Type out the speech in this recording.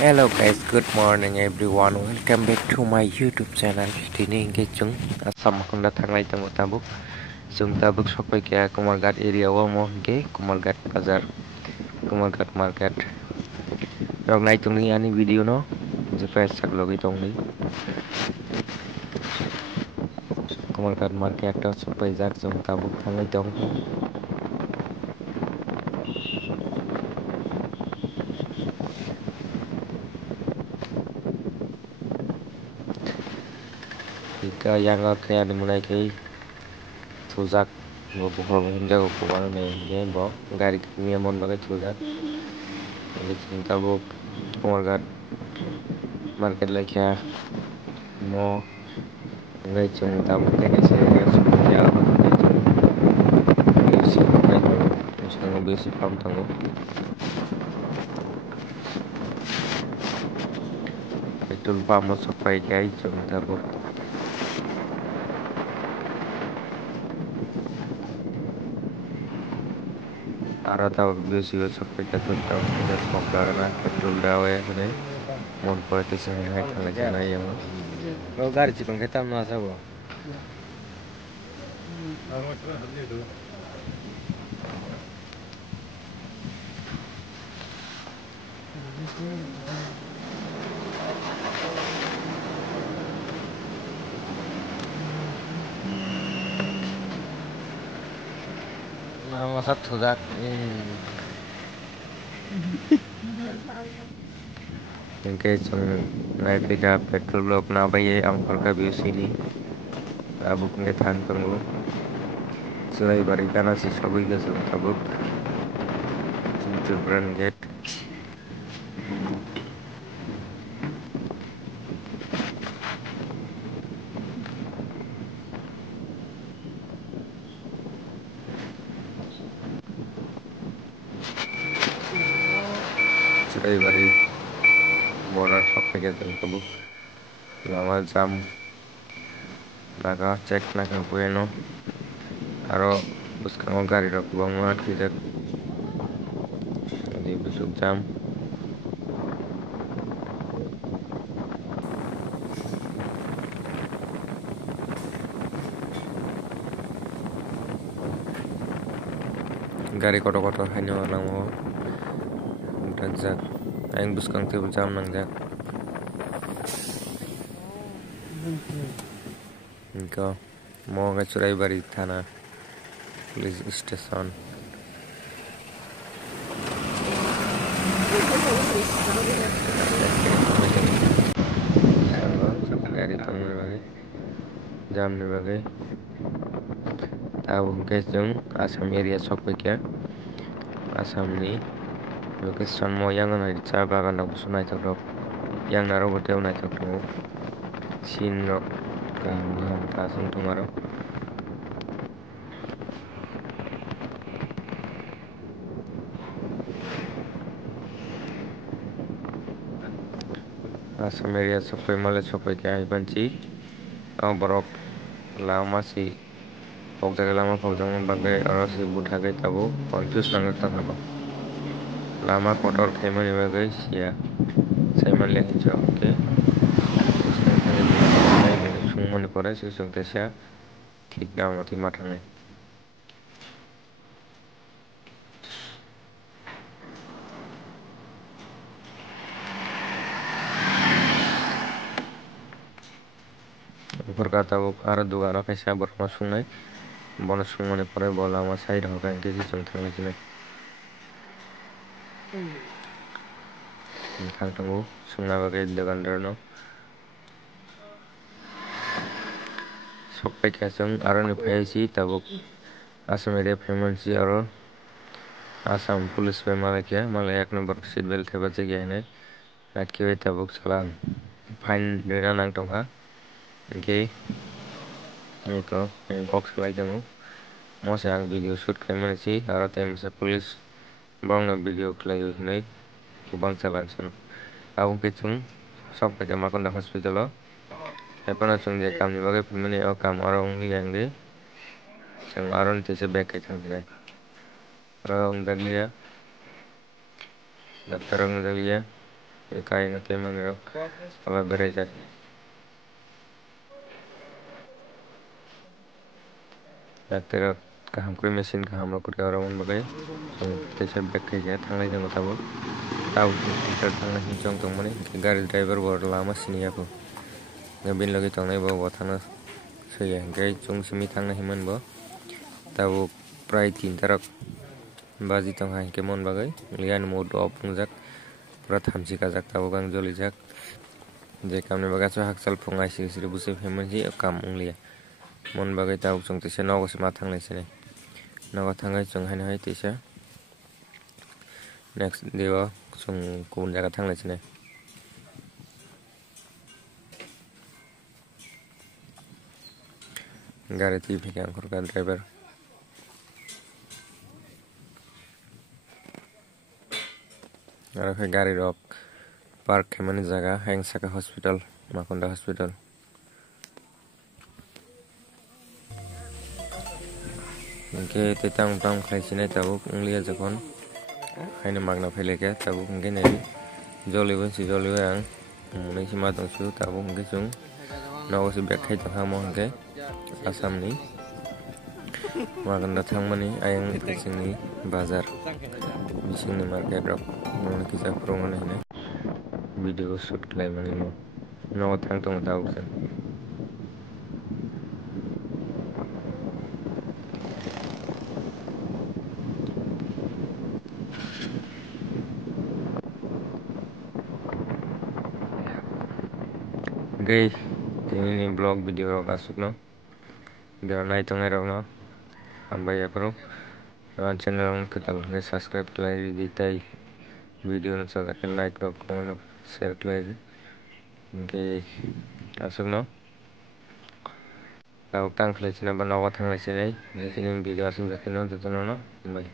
Hello guys, good morning everyone. Welcome back to my YouTube channel. Today chúng asam akong datang tamo tabuk. Sung tabuk sokoi kaya Kumalgat area mo ke Kumalgat bazar, Kumalgat market. Rong nai tung ni ani video no. Jepes sak logi tong ni. Kumalgat market to sokoi jak sung tabuk tangai tong. Jika yang kaya ni mulai ke thuzak go bukhor hinja go kubar ne ye bo gari kini mon bagai thuzak. Jadi sung tabuk Kumalgat market lekya mo ngai chung tabuk ke se ya sokoi ya ba ngai chung besi ngai tango sang besi pam tango petrol pam mo sokoi kai chung tabuk ara tabuk besi go sokoi ka chung tabuk ke smok darana petrol dawe ne mon poete se hai kala jana ye mo lo gari chipang ketam na sabo nama satu dak Oke, chung ngai pika petrol blok na baye am korka besi ni tabuk ngai thang tango Surai bari kana si sogoi ga chung tabuk Children gate Surai bari border sokoi ga chung tabuk lama jam naga check naga bueno aro buskango gari rok bangma kijak di busuk jam gari koto haino lango dakjak aing buskang tebul jam nangjak Inko mo ga Churaibari thana police station gari tangni bagai jam ni bagai tabuk ke chung Assam area sokoi kya Assam ni location mo yang na cha bagan rok sunai thok rok yang na rok teu nai thok tongo sin rok kaham kaham ta sung tongaro Assam area sokoi male sokoi kya banchi borok lama si pokjaga lama pokjang bagai aro si buthagai tabo confuse nangak tango lama kotor khaimani bagai sia saiman lekhinjo ke buskang thani bini sungmani pore susung tesya thik gam ati mathangai Upar tabuk aro dugano kaisa borok sungnai bono sungmani pore bo lama side ho kain kesi chung thangnai chinai khang tango sungna bagai dukandar no sokpai kya chung aro ni phaisi tabuk Assam area phaimantsi aro Assam police bai malai kya malai 1 number seat belt thepajak hinai ratkibai tabuk chalan fine rwna nang tongkha hingke niko box khai tango mosa ang video shoot khaimani si aro taimsa police bongno video khlaioi hinai kubang chalan chano abo ke chung sokpai kya Makonda hospital o haifano chung je kam ni bagai phaimani o kam aro wngli yang de chung aro ni tesa bag kai thangjaknai aro wngjaklia doctor rok wngjaklia kain na tayo mga bereja. Doctor kaham koi machine kaham lo kuri orang bagai tesa back kai ja thangnai jang tabo tau filter thangnai hinchong tong mani gari driver bor lama sini aku ngabin lagi tongnai bo thana seye gai chung simi thangnai himan bo tabo prai 3 tarak baji tong hai kemon bagai lian mode off jak pura thamsi ka jak tabo gang joli jak je kamne baga so haksal phongai siri buse himan ji kam unglia mon bagai tau chung tese nogo se ma thangnai sini nogo thangai chung haina hai tese next dewa chung kun jaga thangnai sini gari ti phike angkor ka driver aro ke gari rok park kemani jaga hang saka hospital Makonda hospital ke te tang khai sinai tabuk unglia jakon haina magna phaileke tabuk ungke nei jolibo ang nei sima tong su tabuk ungke chung nogo si back khai tong hamo ungke Assam ni Makonda thangmani ayang singni bazar bisingni market rok mona kisa promona hine video shoot khlaimani nogo thang tong tabuk sen Guys, ini vlog video rok asuk no. Dia naik tengah rok no. Ambai ya bro. Channel orang kita subscribe lagi di tay video no sa like rok comment share lagi. Okay, asuk no. Kau tang kelai sini banawa tang kelai sini. Sini video asuk no. Bye.